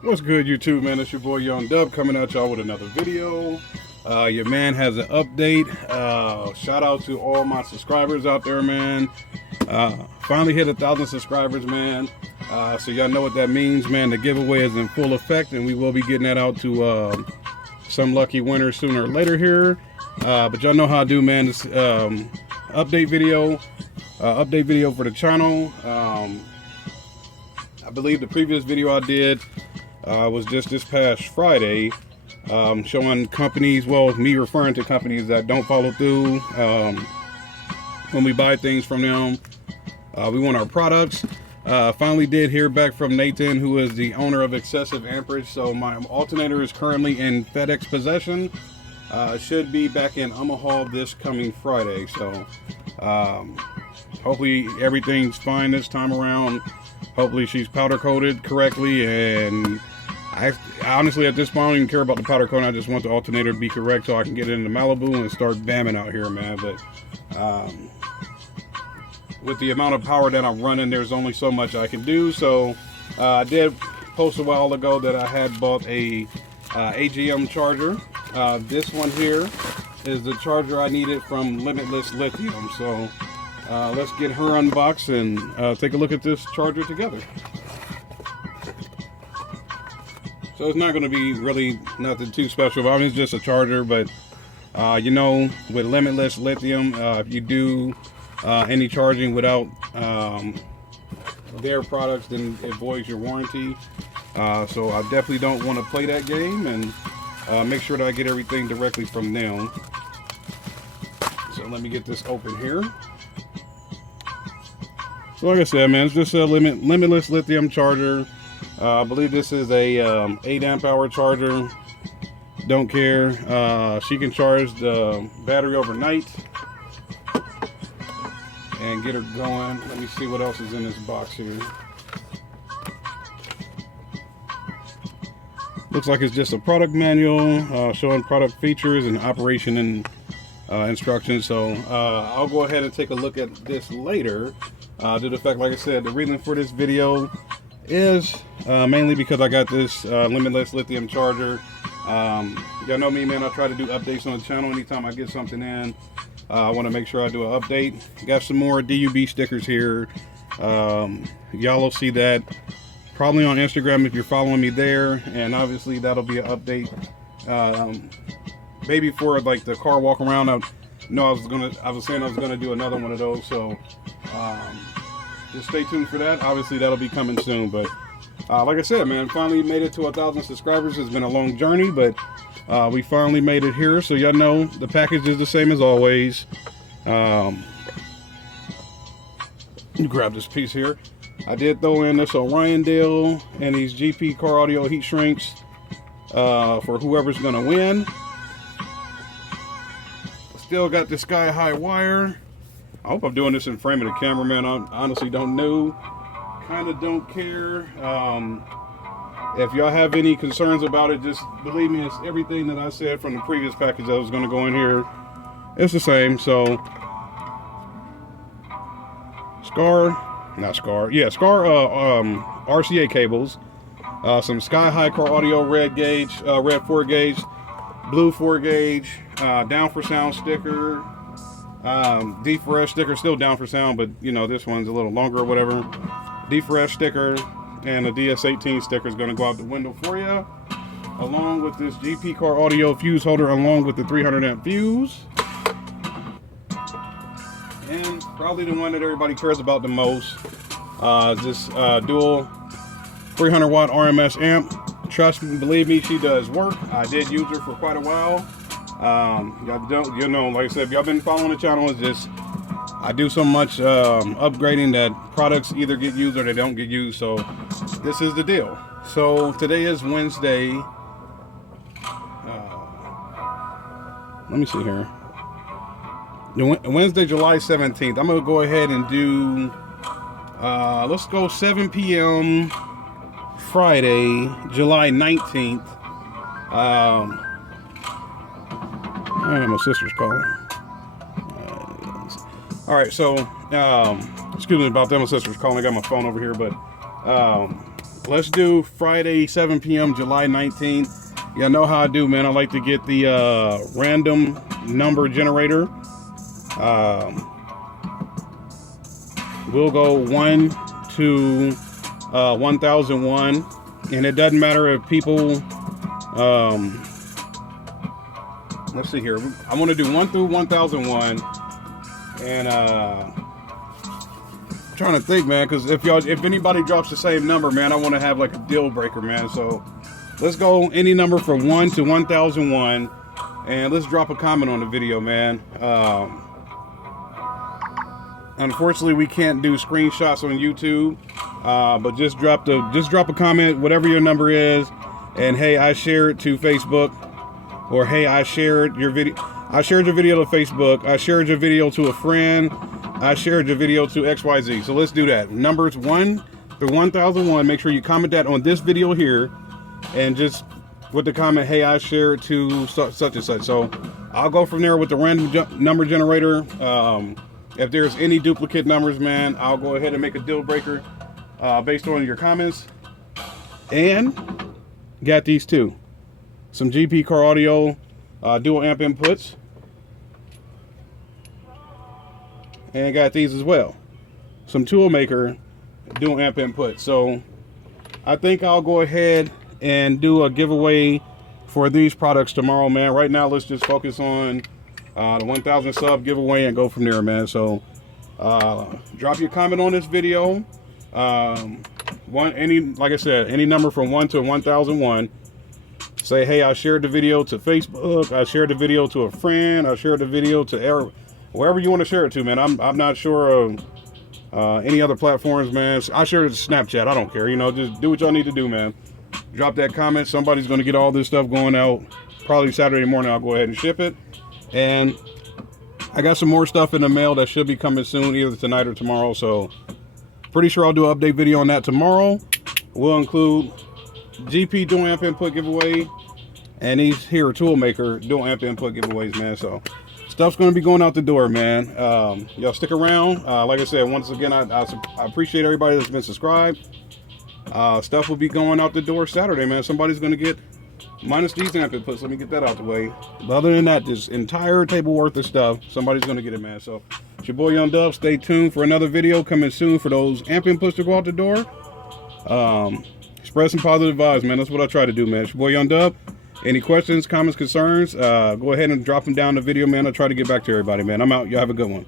What's good, YouTube, man? It's your boy Young Dub coming at y'all with another video. Your man has an update. Shout out to all my subscribers out there, man. Finally hit 1,000 subscribers, man. So y'all know what that means, man. The giveaway is in full effect, and we will be getting that out to some lucky winners sooner or later here. But y'all know how I do, man. This update video for the channel. I believe the previous video I did was just this past Friday, showing companies, well, me referring to companies that don't follow through when we buy things from them. We want our products. Finally did hear back from Nathan, who is the owner of Excessive Amperage. So my alternator is currently in FedEx possession. Should be back in Omaha this coming Friday. So hopefully everything's fine this time around. Hopefully she's powder coated correctly, and I honestly at this point I don't even care about the powder coat. I just want the alternator to be correct so I can get into Malibu and start bamming out here, man. But with the amount of power that I'm running, there's only so much I can do. So I did post a while ago that I had bought a AGM charger. This one here is the charger I needed from Limitless Lithium. So let's get her unboxed and take a look at this charger together. So it's not going to be really nothing too special. I mean, it's just a charger, but you know, with Limitless Lithium, if you do any charging without their products, then it voids your warranty. So I definitely don't want to play that game, and make sure that I get everything directly from them. So let me get this open here. So like I said, man, it's just a Limitless Lithium charger. I believe this is a 8 amp hour charger. Don't care. She can charge the battery overnight and get her going. Let me see what else is in this box here. Looks like it's just a product manual showing product features and operation and instructions. So I'll go ahead and take a look at this later. Due to the fact, like I said, the reason for this video is mainly because I got this Limitless Lithium charger. Y'all know me, man. I try to do updates on the channel anytime I get something in. I want to make sure I do an update. Got some more DUB stickers here. Y'all will see that probably on Instagram if you're following me there, and obviously that'll be an update. Maybe for like the car walk around. I was saying I was gonna do another one of those. So just stay tuned for that. Obviously that'll be coming soon. But like I said, man, finally made it to 1,000 subscribers. It's been a long journey, but we finally made it here. So y'all know the package is the same as always. You grab this piece here. I did throw in this Orion deal and these GP car audio heat shrinks for whoever's gonna win. Still got the sky high wire. I hope I'm doing this in frame of the camera, man. I honestly don't know. Kind of don't care. If y'all have any concerns about it, just believe me, it's everything that I said from the previous package that was going to go in here. It's the same. So Scar RCA cables, some sky high car audio red gauge, red 4 gauge, blue 4 gauge, down for sound sticker, D4S sticker, still down for sound, but you know, this one's a little longer or whatever. D4S sticker and a DS18 sticker is going to go out the window for you, along with this GP car audio fuse holder, along with the 300 amp fuse, and probably the one that everybody cares about the most, this dual 300 watt RMS amp. Trust me, believe me, she does work. I did use her for quite a while. Y'all don't, you know, like I said, if y'all been following the channel, it's just I do so much upgrading that products either get used or they don't get used. So this is the deal. So today is Wednesday. Let me see here. Wednesday, July 17th. I'm gonna go ahead and do. Let's go 7 p.m. Friday, July 19th. My sister's calling. All right, so excuse me about that. My sister's calling. I got my phone over here, but let's do Friday, 7 p.m., July 19th. Y'all know how I do, man. I like to get the random number generator. We'll go 1 to 1001, and it doesn't matter if people, let's see here. I want to do 1 through 1001, and I'm trying to think, man, because if anybody drops the same number, man, I want to have like a deal breaker, man. So let's go any number from 1 to 1001, and let's drop a comment on the video, man. Unfortunately, we can't do screenshots on YouTube, but just drop a comment, whatever your number is, and hey, I shared it to Facebook, or hey, I shared your video. I shared your video to Facebook. I shared your video to a friend. I shared your video to XYZ. So let's do that. Numbers 1 through 1001. Make sure you comment that on this video here, and just with the comment, hey, I shared to such and such. So I'll go from there with the random number generator. If there's any duplicate numbers, man, I'll go ahead and make a deal breaker based on your comments. And got these two. Some GP car audio dual amp inputs. And got these as well. Some Toolmaker dual amp inputs. So I think I'll go ahead and do a giveaway for these products tomorrow, man. Right now, let's just focus on the 1,000 sub giveaway and go from there, man. So drop your comment on this video. Like I said, any number from 1 to 1001. Say, hey, I shared the video to Facebook. I shared the video to a friend. I shared the video to wherever you want to share it to, man. I'm not sure of any other platforms, man. I shared it to Snapchat. I don't care. You know, just do what y'all need to do, man. Drop that comment. Somebody's going to get all this stuff going out probably Saturday morning. I'll go ahead and ship it. And I got some more stuff in the mail that should be coming soon, either tonight or tomorrow. So pretty sure I'll do an update video on that tomorrow. We'll include GP dual amp input giveaway and these here Toolmaker dual amp input giveaways, man. So stuff's going to be going out the door, man. Y'all stick around. Like I said, once again, I appreciate everybody that's been subscribed. Stuff will be going out the door Saturday, man. Somebody's going to get, minus these amp inputs, let me get that out the way. But other than that, this entire table worth of stuff, somebody's going to get it, man. So it's your boy Young Dub. Stay tuned for another video coming soon for those amp inputs to go out the door. Spread some positive vibes, man. That's what I try to do, man. It's your boy Young Dub. Any questions, comments, concerns, go ahead and drop them down in the video, man. I'll try to get back to everybody, man. I'm out. Y'all have a good one.